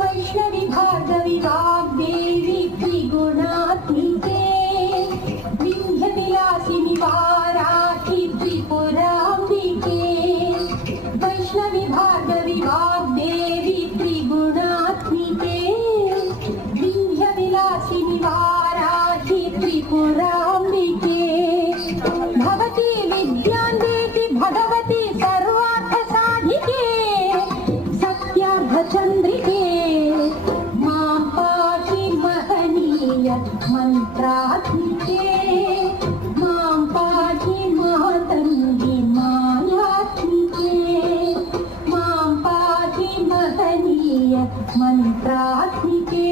वैष्णवी भार्गवी वाग्देवी त्रिगुणात्मिके विंध्यविलासिनि वाराहि त्रिपुराम्बिके वैष्णवी भार्गवी वाग्देवी त्रिगुणात्मिके विंध्यविलासिनि वाराहि त्रिपुराम्बिके भवती विद्यान्देति भगवती सर्वार्थसाधिके सत्यार्धचन्द्रिके मां पाहि महनीय मन्त्रात्मिके मां पाहि मातङ्गी मायात्मिके मां पाहि महनीय मन्त्रात्मिके